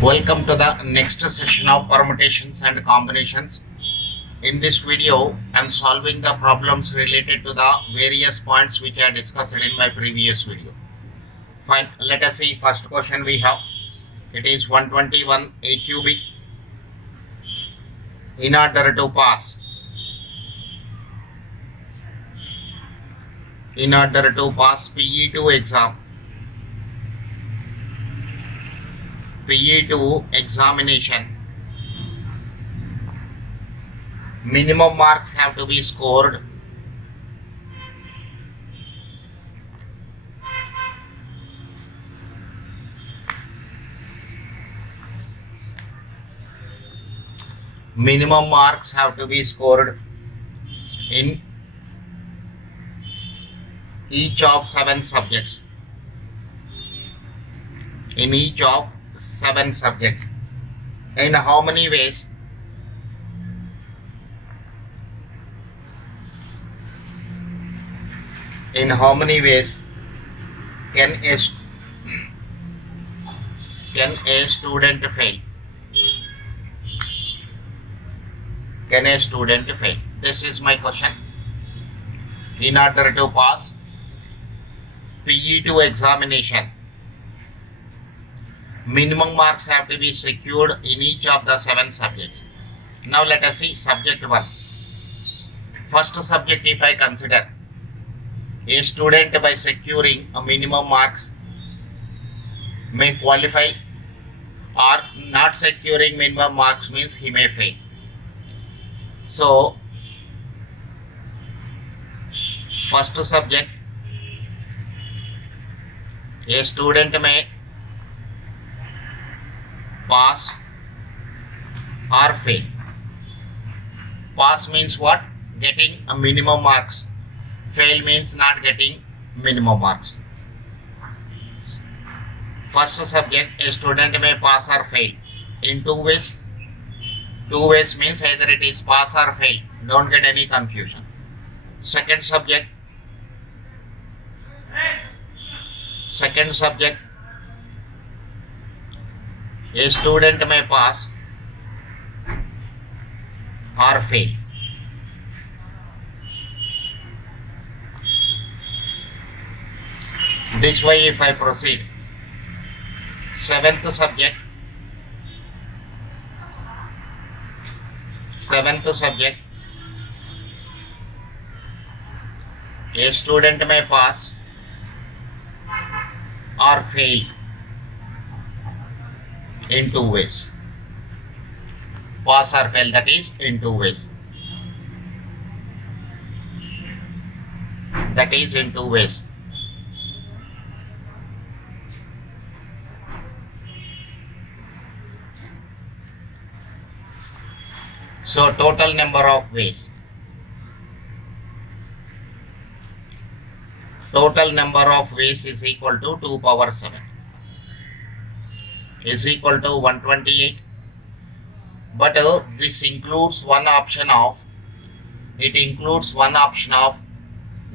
Welcome to the next session of permutations and combinations. In this video, I am solving the problems related to the various points which I discussed in my previous video. Fine, let us see first question we have. It is 121 a cubic. In order to pass PE2 examination, minimum marks have to be scored in each of 7 subjects. In how many ways? In how many ways can a student fail? Can a student fail? This is my question. In order to pass PE2 examination, minimum marks have to be secured in each of the 7 subjects. Now let us see subject 1. First subject, if I consider a student by securing a minimum marks may qualify, or not securing minimum marks means he may fail. So first subject, a student may pass or fail. Pass means what? Getting a minimum marks. Fail means not getting minimum marks. First subject, a student may pass or fail in 2 ways. 2 ways means either it is pass or fail. Don't get any confusion. Second subject, a student may pass or fail. This way, if I proceed, seventh subject, a student may pass or fail in 2 ways. Pass or fail, that is in 2 ways. So total number of ways. Is equal to 2 power 7. Is equal to 128. But this includes one option of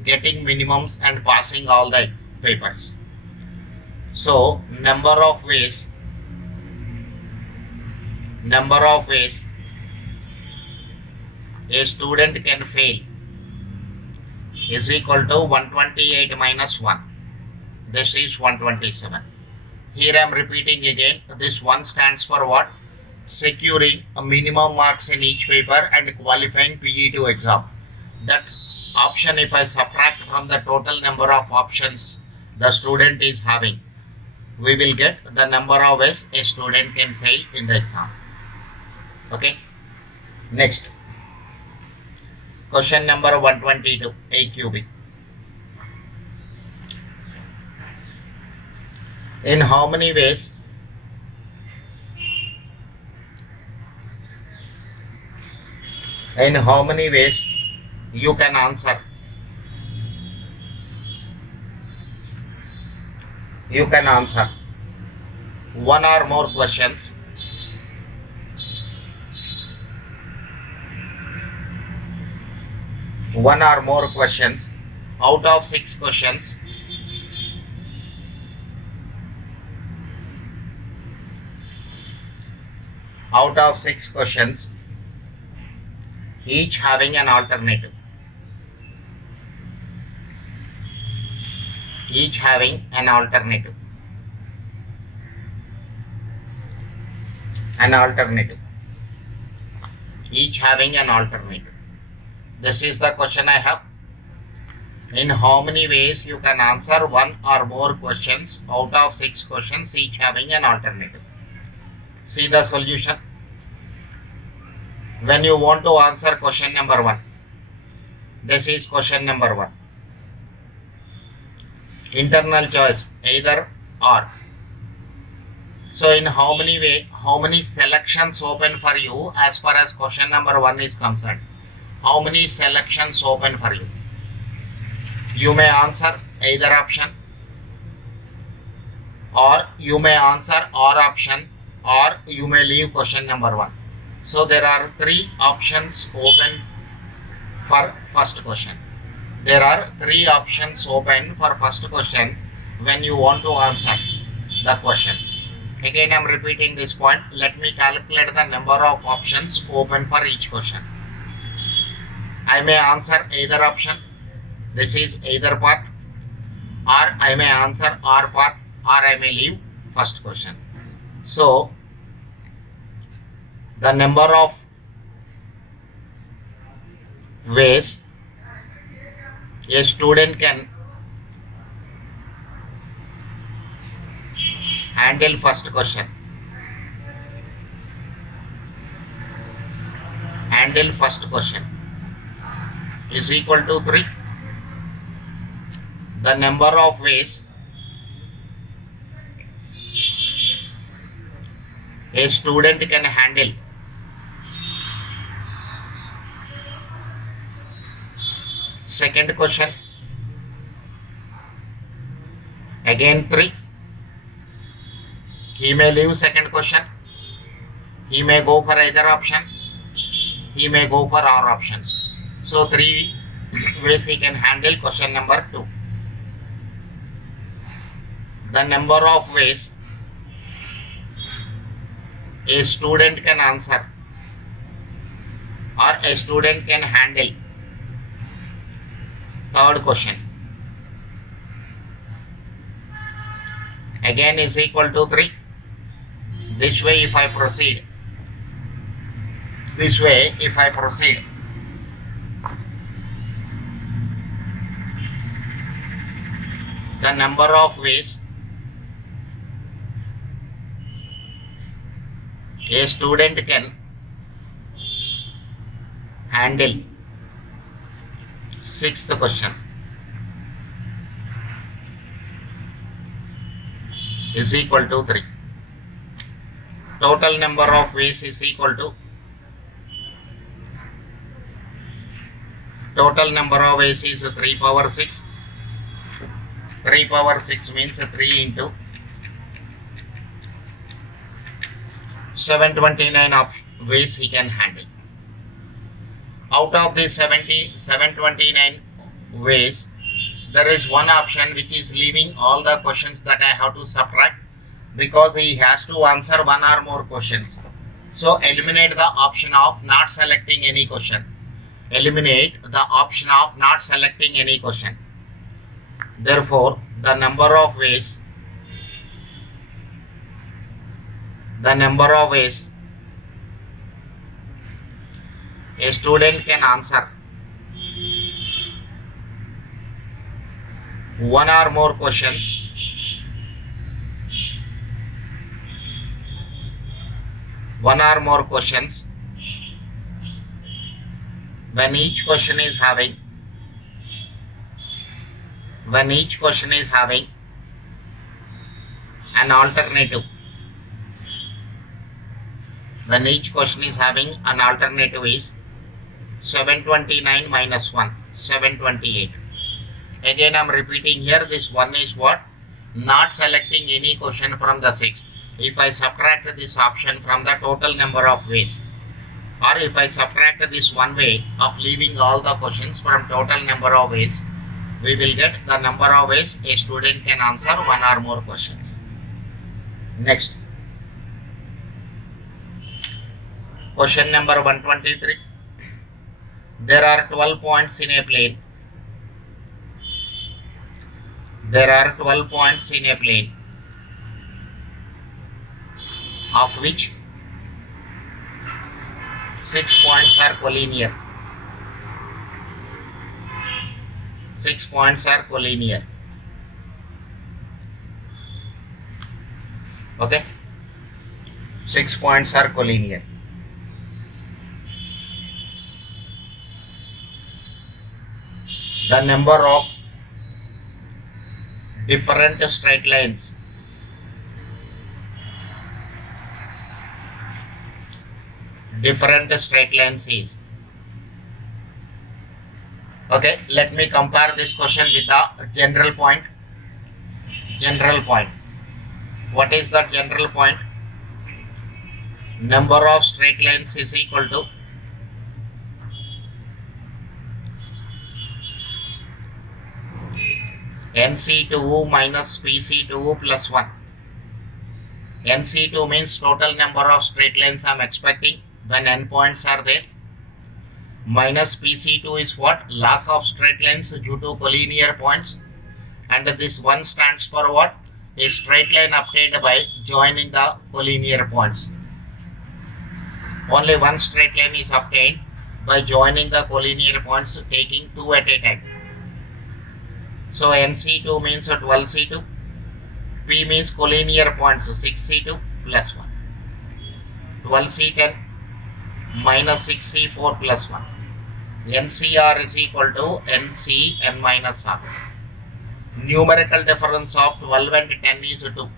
getting minimums and passing all the papers. So number of ways a student can fail is equal to 128 minus 1. This is 127. Here I am repeating again. This 1 stands for what? Securing a minimum marks in each paper and qualifying PE2 exam. That option, if I subtract from the total number of options the student is having, we will get the number of ways a student can fail in the exam. Okay. Next. Question number 122, a cubic. In how many ways you can answer? One or more questions. Out of 6 questions, out of 6 questions, each having an alternative. Each having an alternative. An alternative. Each having an alternative. This is the question I have. In how many ways you can answer one or more questions out of 6 questions, each having an alternative? See the solution. When you want to answer question number 1, this is question number 1. Internal choice, either or. So in how many selections open for you as far as question number 1 is concerned? How many selections open for you? You may answer either option, or you may answer or option, or you may leave question number 1. So there are 3 options open for first question. There are 3 options open for first question when you want to answer the questions. Again, I am repeating this point. Let me calculate the number of options open for each question. I may answer either option. This is either part, or I may answer or part, or I may leave first question. So the number of ways a student can handle first question. Handle first question is equal to 3. The number of ways a student can handle second question, again 3. He may leave second question. He may go for either option. He may go for all options. So 3 ways he can handle question number 2. The number of ways a student can answer or a student can handle third question, again is equal to 3. This way if I proceed, the number of ways a student can handle sixth question is equal to 3. Total number of ways is equal to total number of ways is 3 power 6. 3 power 6 means 3 into 729 ways he can handle. Out of the 729 ways, there is one option which is leaving all the questions that I have to subtract, because he has to answer one or more questions. So eliminate the option of not selecting any question. Eliminate the option of not selecting any question. Therefore, the number of ways a student can answer one or more questions when each question is having an alternative. When each question is having an alternative is 729 minus 1, 728. Again I am repeating here, this one is what? Not selecting any question from the 6. If I subtract this option from the total number of ways, or if I subtract this one way of leaving all the questions from total number of ways, we will get the number of ways a student can answer one or more questions. Next, Question number 123. There are 12 points in a plane. There are 12 points in a plane, of which 6 points are collinear. 6 points are collinear. Okay? 6 points are collinear. The number of different straight lines is. Okay, let me compare this question with the general point. General point. What is the general point? Number of straight lines is equal to NC2 minus PC2 plus 1. NC2 means total number of straight lines I am expecting when n points are there. Minus PC2 is what? Loss of straight lines due to collinear points. And this 1 stands for what? A straight line obtained by joining the collinear points. Only one straight line is obtained by joining the collinear points, taking 2 at a time. So NC2 means 12C2. P means collinear points, 6C2 plus 1. 12C10 minus 6C4 plus 1. NCR is equal to NCN minus R. Numerical difference of 12 and 10 is 2.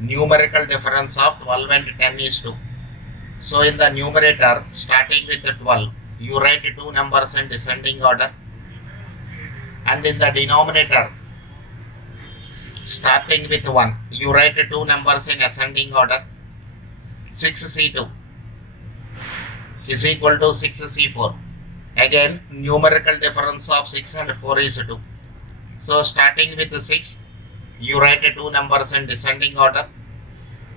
Numerical difference of 12 and 10 is 2. So in the numerator, starting with the 12, you write 2 numbers in descending order. And in the denominator, starting with 1, you write 2 numbers in ascending order. 6C2 is equal to 6C4. Again, numerical difference of 6 and 4 is 2. So starting with 6, you write 2 numbers in descending order.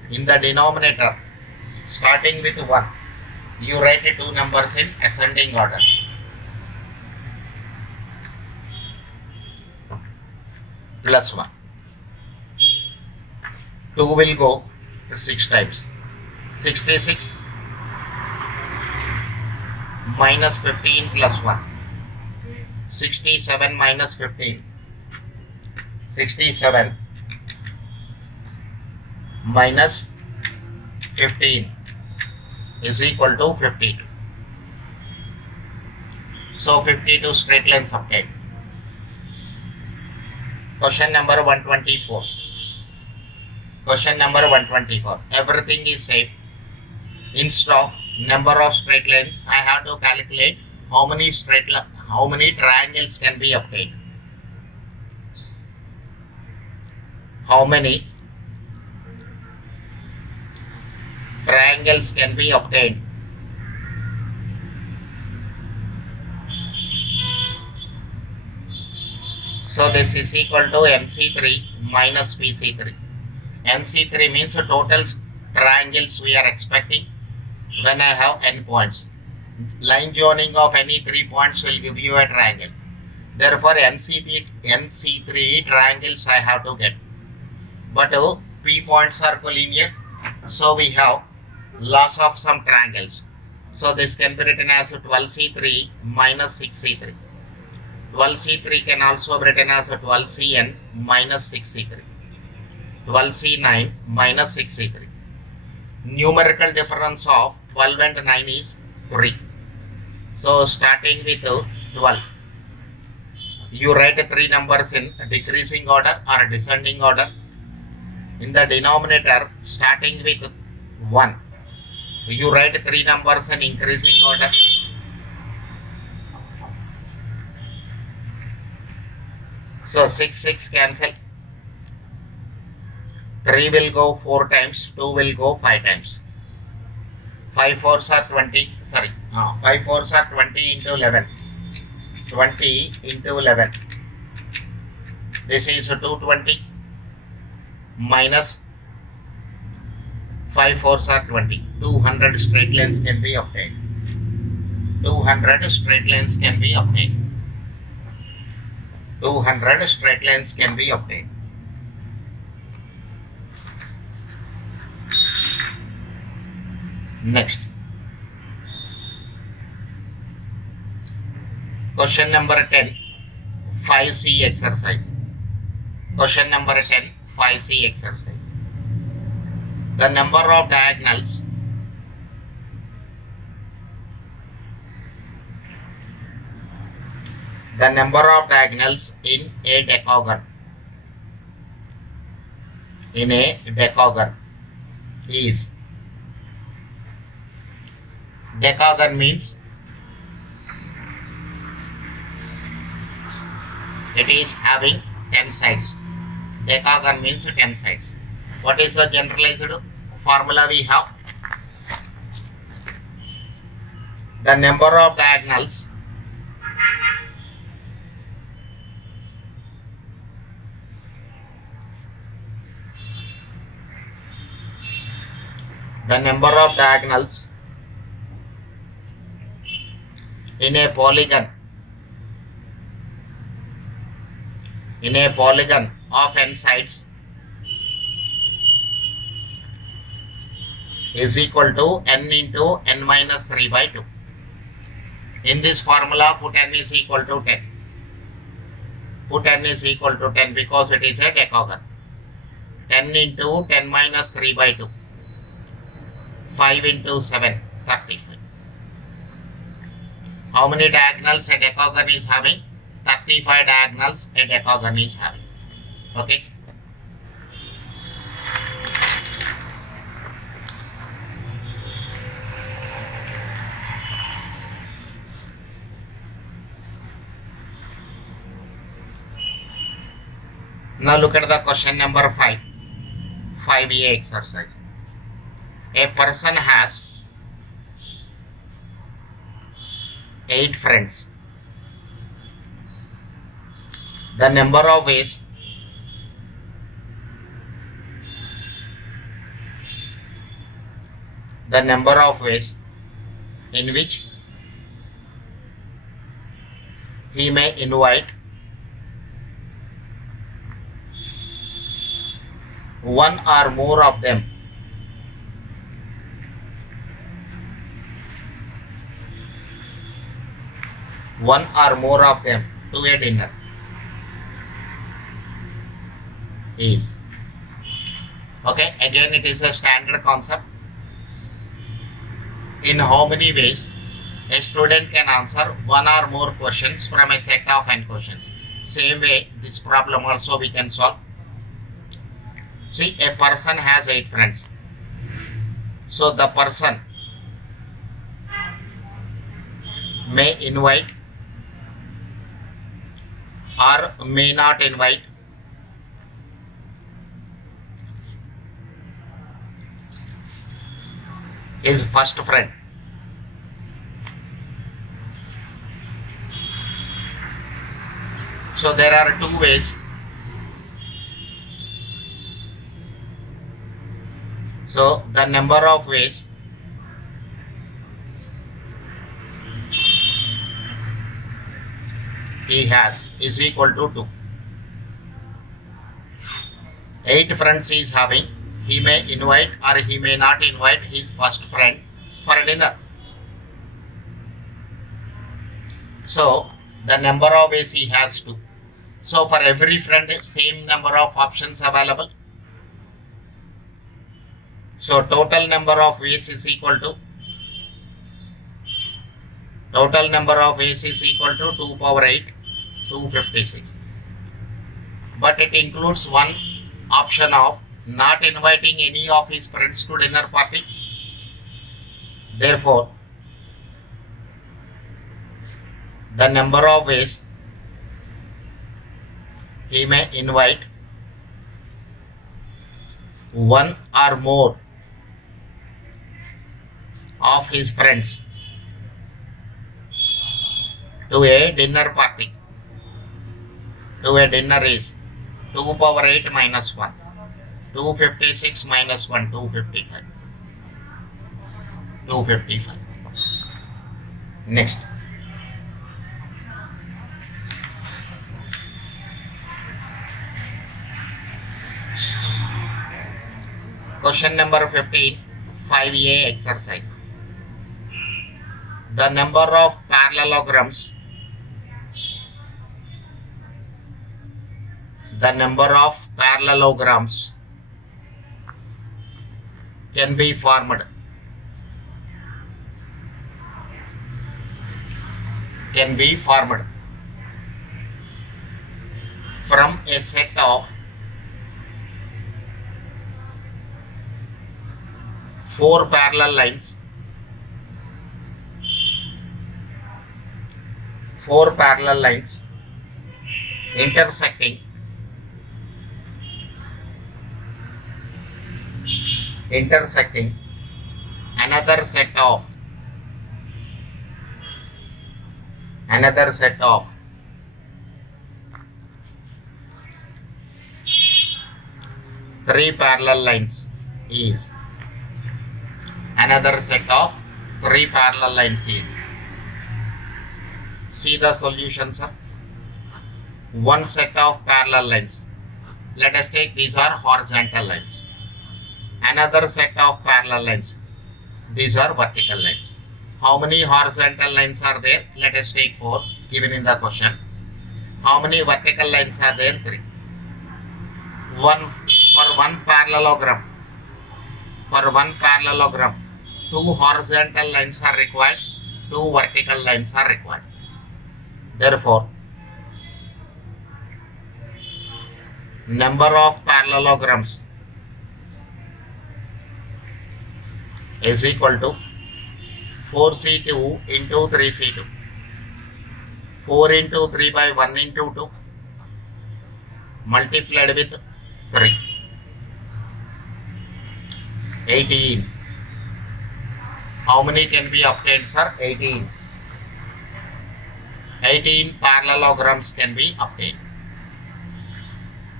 In the denominator, starting with 1, you write 2 numbers in ascending order. Plus 1. 2 will go 6 times. 66 minus 15 plus 1. 67 minus 15. 67 minus 15 is equal to 52. So 52 straight lines obtained. Question number 124. Question number 124. Everything is same. Instead of number of straight lines, I have to calculate how many triangles can be obtained. How many triangles can be obtained? So this is equal to NC3 minus PC3. NC3 means the total triangles we are expecting when I have n points. Line joining of any 3 points will give you a triangle. Therefore NC3 triangles I have to get. But P points are collinear, so we have loss of some triangles. So this can be written as 12C3 minus 6C3. 12C3 can also be written as 12CN minus 6C3. 12C9 minus 6C3. Numerical difference of 12 and 9 is 3. So starting with 12, you write 3 numbers in decreasing order or descending order. In the denominator, starting with 1, you write 3 numbers in increasing order. So 6 cancel. 3 will go 4 times, 2 will go 5 times. 5 4s are 20, 5 4s are 20 into 11. 20 into 11. This is 220 minus 5 fours are 20. 200 straight lines can be obtained. 200 straight lines can be obtained. 200 straight lines can be obtained. Next. Question number 10. 5C exercise. Question number 10. 5C exercise. The number of diagonals in a decagon is, decagon means it is having 10 sides. Decagon means 10 sides. What is the generalized formula we have? The number of diagonals in a polygon of n sides is equal to n into n minus 3 by 2. In this formula, put n is equal to 10. Put n is equal to 10 because it is a decagon. 10 into 10 minus 3 by 2. 5 into 7, 35. How many diagonals a decagon is having? 35 diagonals a decagon is having. Okay. Now look at the question number 5. 5A exercise. A person has 8 friends. The number of ways in which he may invite one or more of them to a dinner is. Okay, again it is a standard concept. In how many ways a student can answer one or more questions from a set of n questions. Same way this problem also we can solve. See, a person has 8 friends. So the person may invite or may not invite his first friend. So there are 2 ways. So the number of ways he has is equal to 2. 8 friends he is having. He may invite or he may not invite his first friend for dinner. So the number of ways he has 2. So for every friend, same number of options available. So total number of ways is equal to 2 power 8, 256. But it includes one option of not inviting any of his friends to dinner party. Therefore, the number of ways he may invite one or more of his friends to a dinner party. To a dinner is 2 power 8 minus 1. 256 minus 1, 255. 255. Next. Question number 15, 5A exercise. The number of parallelograms can be formed from a set of 4 parallel lines intersecting another set of 3 parallel lines is. Another set of 3 parallel lines is. See the solution, sir. One set of parallel lines. Let us take these are horizontal lines. Another set of parallel lines. These are vertical lines. How many horizontal lines are there? Let us take 4 given in the question. How many vertical lines are there? 3. For one parallelogram, 2 horizontal lines are required, 2 vertical lines are required. Therefore, number of parallelograms is equal to 4C2 into 3C2. 4 into 3 by 1 into 2 multiplied with 3. 18. How many can be obtained, sir? 18. 18 parallelograms can be obtained.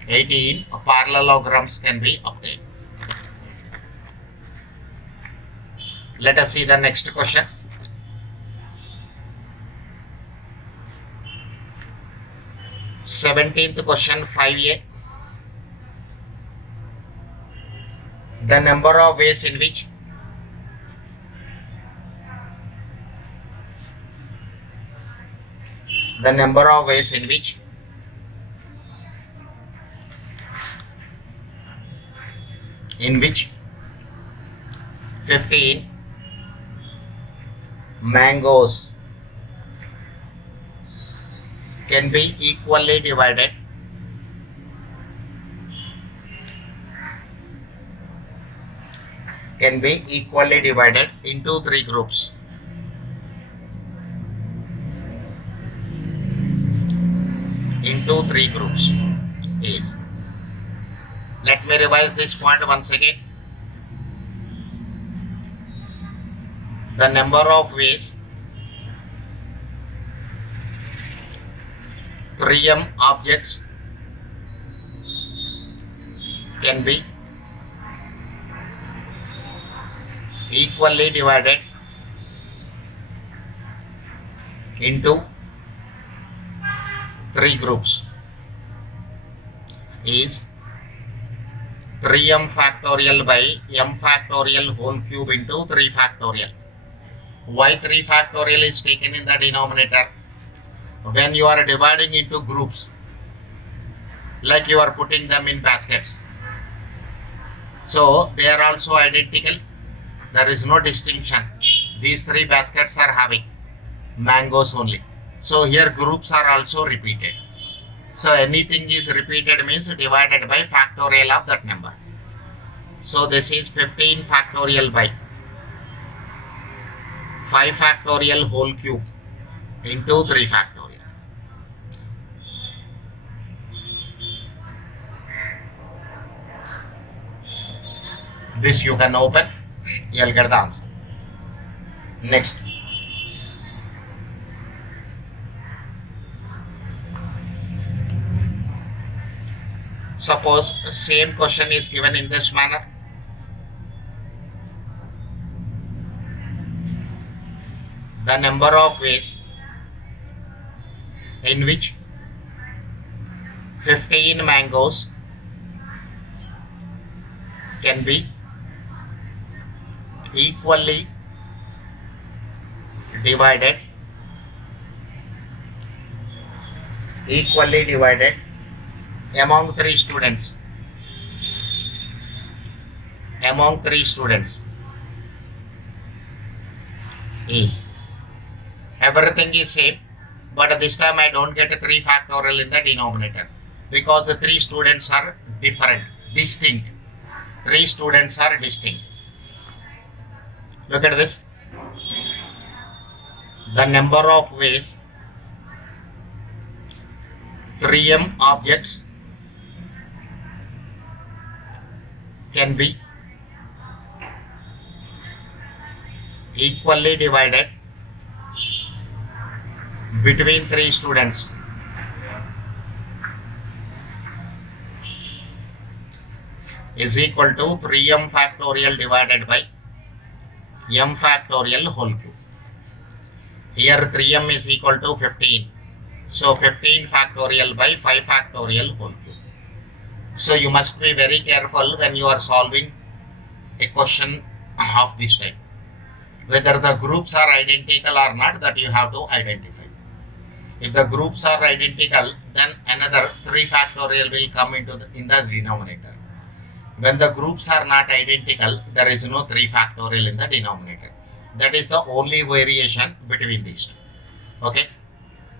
18 parallelograms can be obtained. Let us see the next question. Seventeenth question, 5A. The number of ways in which in which 15 mangoes can be equally divided into 3 groups. Is. Let me revise this point once again. The number of ways 3M objects can be equally divided into 3 groups is 3m factorial by m factorial whole cube into 3 factorial. Why 3 factorial is taken in the denominator? When you are dividing into groups, like you are putting them in baskets, so they are also identical. There is no distinction. These 3 baskets are having mangoes only. So here groups are also repeated. So anything is repeated means divided by factorial of that number. So this is 15 factorial by 5 factorial whole cube into 3 factorial. This you can open, you'll get the answer. Next. Suppose same question is given in this manner. the number of ways in which 15 mangoes can be equally divided among three students. Is everything is same, but this time I don't get a 3 factorial in the denominator because the 3 students are distinct. 3 students are distinct. Look at this. The number of ways 3m objects can be equally divided between 3 students is equal to 3m factorial divided by m factorial whole cube. Here 3m is equal to 15. So 15 factorial by 5 factorial whole cube. So you must be very careful when you are solving a question of this type. Whether the groups are identical or not, that you have to identify. If the groups are identical, then another 3 factorial will come in the denominator. When the groups are not identical, there is no 3 factorial in the denominator. That is the only variation between these two. Okay.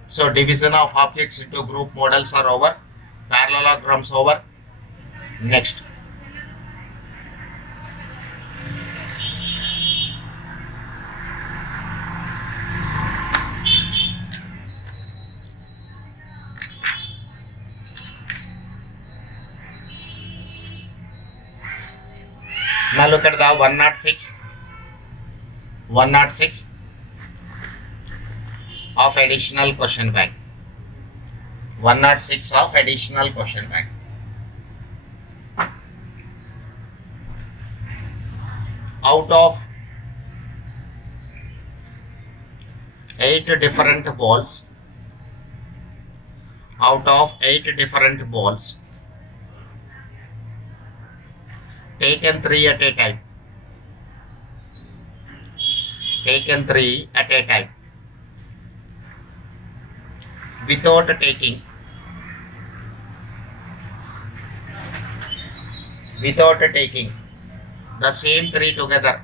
So division of objects into group models are over. Parallelograms over. Next. Now look at the 106 of additional question bank. 106 of additional question bank. Out of 8 different balls, taken 3 at a time. Without taking the same 3 together.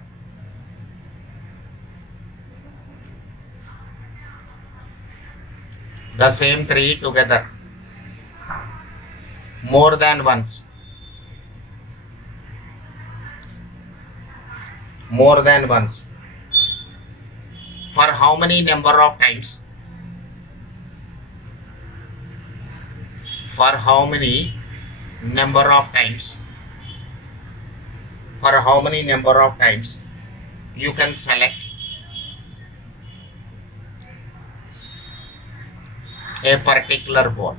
More than once. For how many number of times? You can select a particular ball.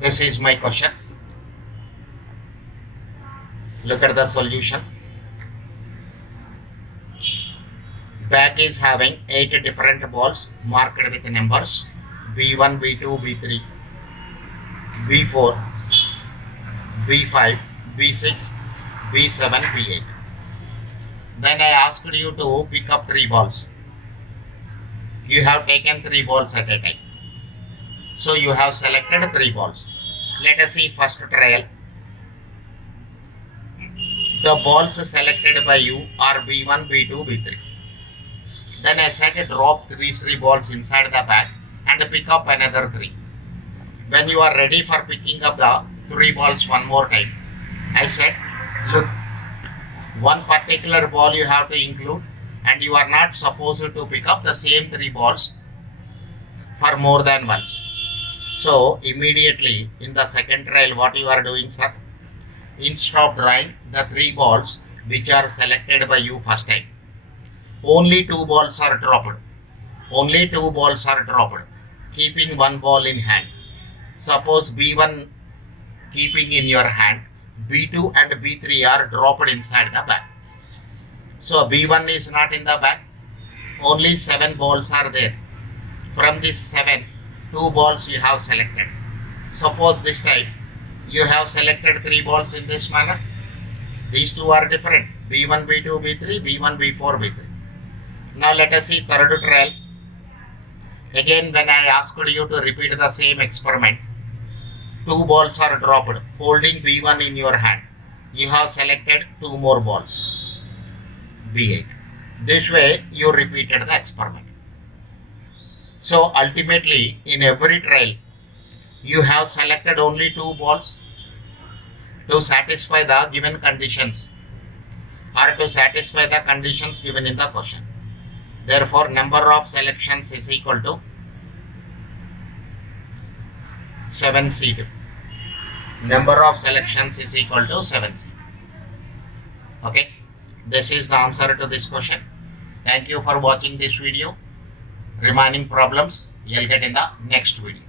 This is my question. Look at the solution. Bag is having 8 different balls marked with numbers B1, B2, B3, B4, B5, B6, B7, B8. Then I asked you to pick up 3 balls. You have taken 3 balls at a time. So you have selected 3 balls. Let us see first trial. The balls selected by you are B1, B2, B3. Then I said drop 3 balls inside the bag and pick up another 3. When you are ready for picking up the 3 balls one more time, I said, look, one particular ball you have to include and you are not supposed to pick up the same 3 balls for more than once. So immediately in the second trial, what you are doing, sir? Instead of drawing the 3 balls which are selected by you first time, only 2 balls are dropped. Keeping 1 ball in hand. Suppose B1 keeping in your hand, B2 and B3 are dropped inside the bag. So B1 is not in the bag. Only 7 balls are there. From these 7, 2 balls you have selected. Suppose this time you have selected 3 balls in this manner. These 2 are different. B1, B2, B3, B1, B4, B3. Now let us see third trial. Again, when I asked you to repeat the same experiment, 2 balls are dropped, holding B1 in your hand. You have selected 2 more balls, B8. This way, you repeated the experiment. So ultimately, in every trial, you have selected only 2 balls to satisfy the given conditions or to satisfy the conditions given in the question. Therefore, number of selections is equal to 7C2. Number of selections is equal to 7C. Okay, this is the answer to this question. Thank you for watching this video. Remaining problems you'll get in the next video.